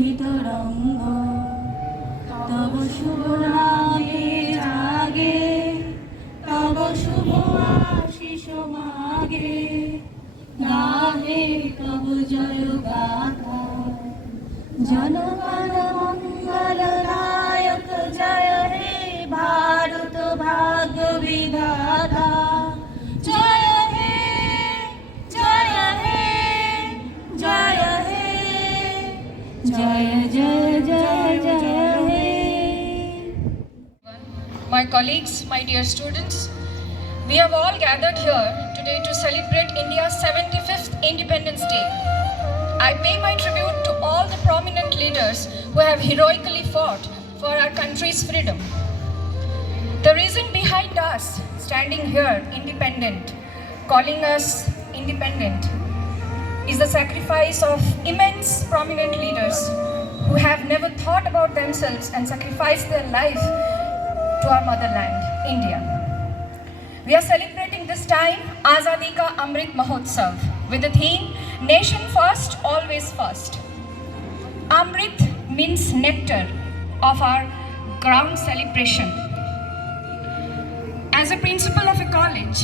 শোভিত রঙ্গ তব শুভ নামে জাগে তব শুভ আশিস মাগে গাহে তব জয় গাথা জনগণ মঙ্গল নায়ক জয় হে ভারত ভাগ্য বিধাতা জয় হে জয় হে জয় হে জয় জয় জয় জয় হে। My colleagues, my dear students, we have all gathered here today to celebrate India's 75th Independence Day. I pay my tribute to all the prominent leaders who have heroically fought for our country's freedom. The reason behind us standing here independent, calling us independent, is the sacrifice of immense prominent leaders who have never thought about themselves and sacrificed their life to our motherland, India. We are celebrating this time Azadi Ka Amrit Mahotsav with the theme Nation First, Always First. Amrit means nectar of our ground celebration. As a principal of a college,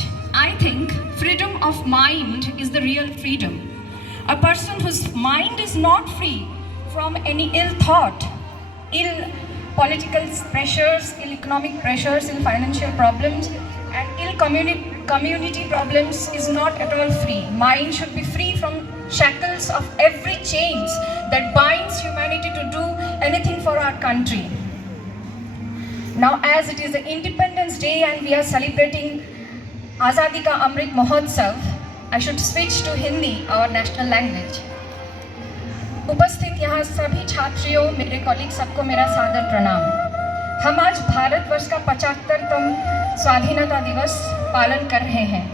I think freedom of mind is the real freedom. A person whose mind is not free from any ill thought, ill political pressures, ill economic pressures, ill financial problems, and ill community problems is not at all free. Mind should be free from shackles of every chains that binds humanity to do anything for our country. Now, as it is the Independence Day and we are celebrating Azadi Ka Amrit Mahotsav, I should switch to Hindi, our national language. उपस्थित यहाँ सभी छात्रियों, मेरे colleague, सबको मेरा सादर प्रणाम। हम आज भारतवर्ष का 75तम स्वाधीनता दिवस पालन कर रहे हैं।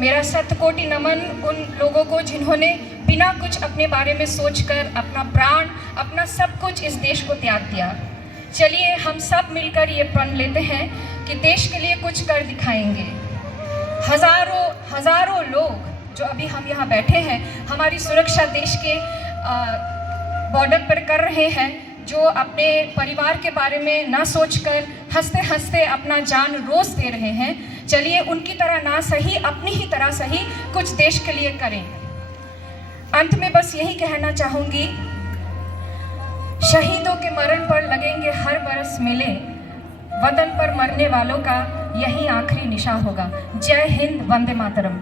मेरा शतकोटि नमन उन लोगों को जिन्होंने बिना कुछ अपने बारे में सोचकर अपना प्राण, अपना सब कुछ इस देश को त्याग दिया। चलिए हम सब मिलकर ये प्रण लेते हैं कि देश के लिए कुछ कर दिखाएंगे। हजारों लोग जो अभी हम यहाँ बैठे हैं, हमारी सुरक्षा देश के बॉर्डर पर कर रहे हैं, जो अपने परिवार के बारे में ना सोचकर हंसते हंसते अपना जान रोज दे रहे हैं। चलिए उनकी तरह ना सही, अपनी ही तरह सही कुछ देश के लिए करें। अंत में बस यही कहना चाहूँगी, शहीदों के मरण पर लगेंगे हर बरस मेले, वतन पर मरने वालों का यही आखिरी निशा होगा। जय हिंद, वंदे मातरम।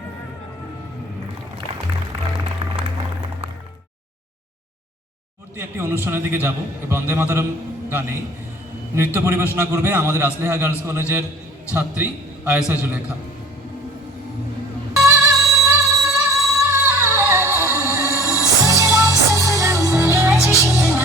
একটি অনুষ্ঠানের দিকে যাব। এই বন্দে মাতরম গানে নৃত্য পরিবেশনা করবে আমাদের আসলেহা গার্লস কলেজের ছাত্রী আয়েশা জুলেখা। हम जिएंगे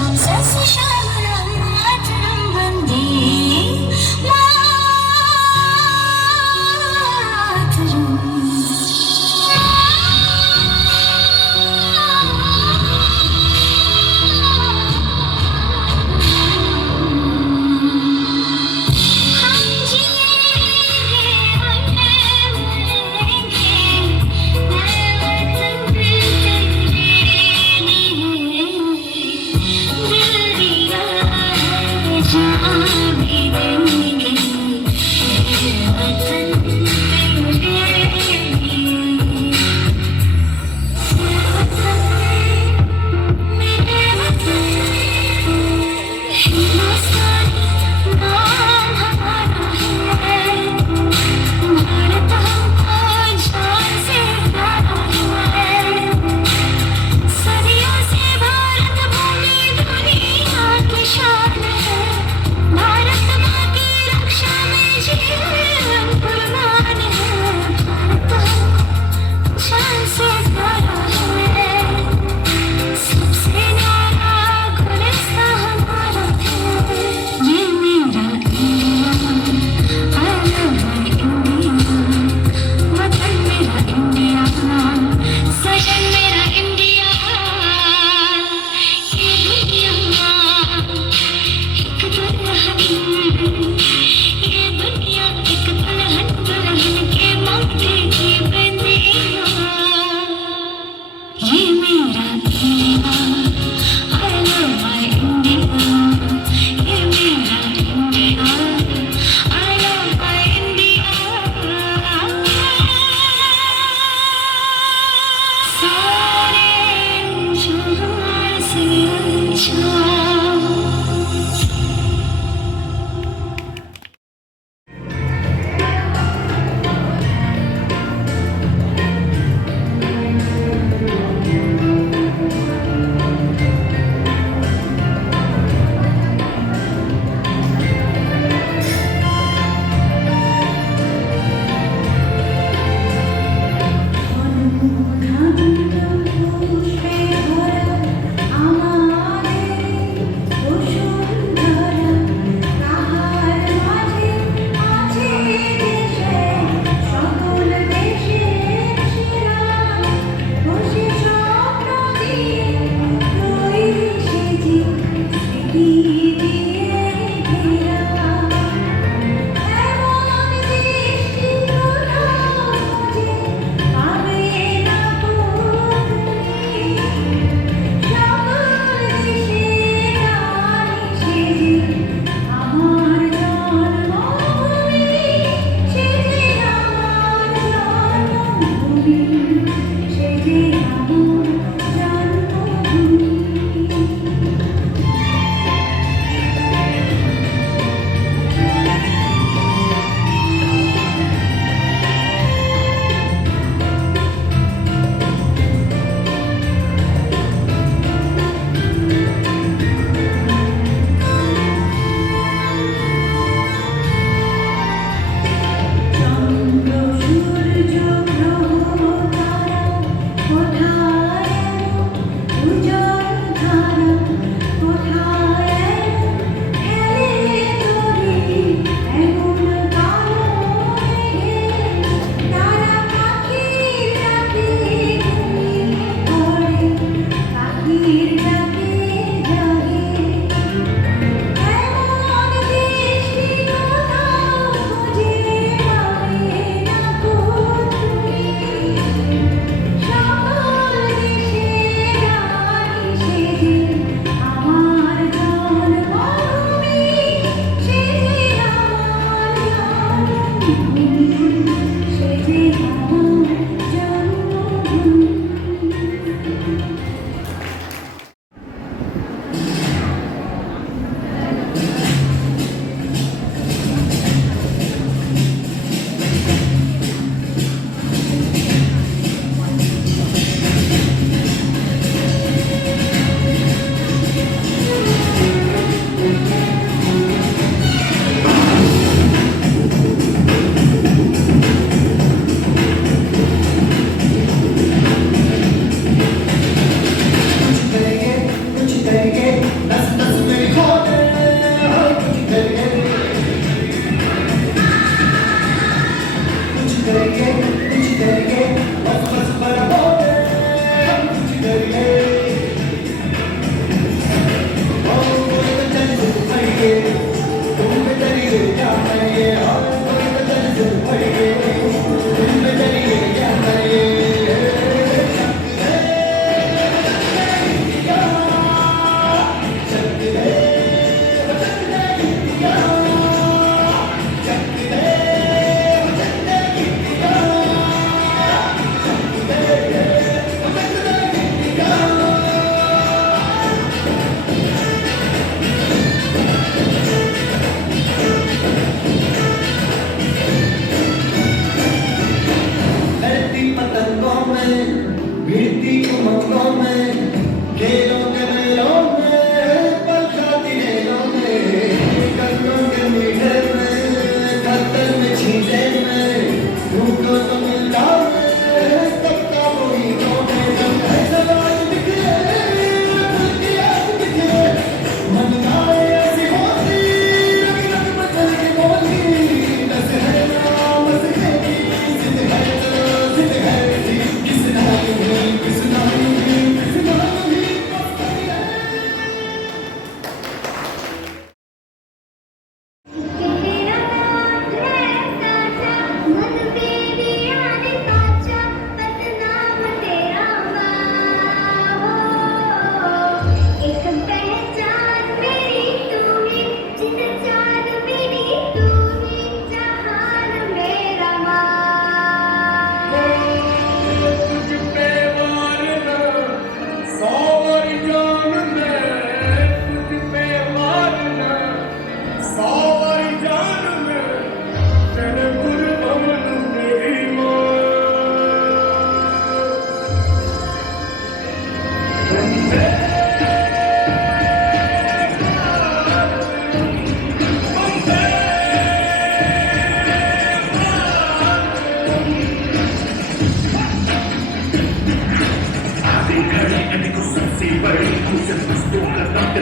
আমার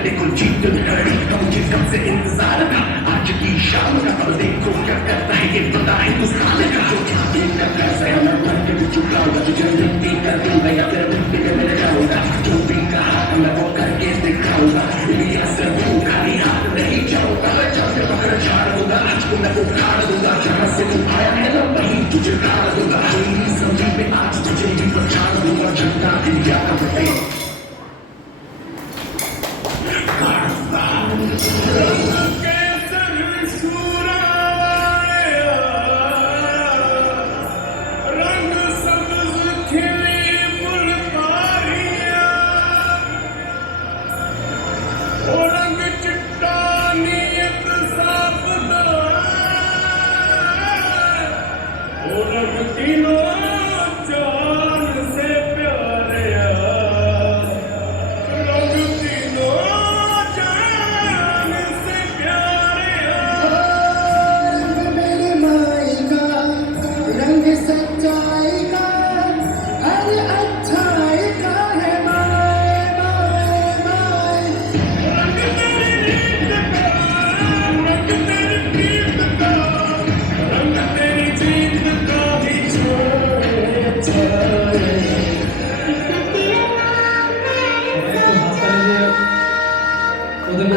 देखो जीत घड़ी कम जिस कम से इंतजार था आज की शाम का पल देखो क्या करता है ये पता है उस हाल का जो चाहते का फैसला मैं मन के भी चुकाऊंगा तुझे मिट्टी कर दूंगा या फिर मिट्टी के मेरे जाऊंगा जो भी कहा मैं वो करके दिखाऊंगा इंडिया से हूँ खाली हाथ नहीं जाऊंगा मैं चलते पकड़ झाड़ दूंगा आज को मैं उखाड़ दूंगा जहाँ से तू आया है ना वहीं तुझे काट दूंगा कोई समझी में आज तुझे भी पहचान दूंगा जनता इंडिया का बटे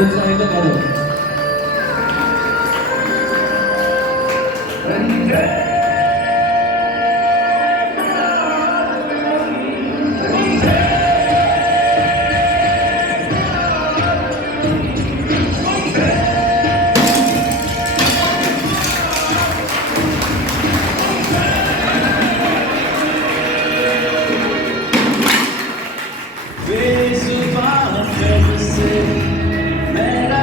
উৎসাহিত করো। बेजुबान से मेरा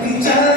क्रांतीच्या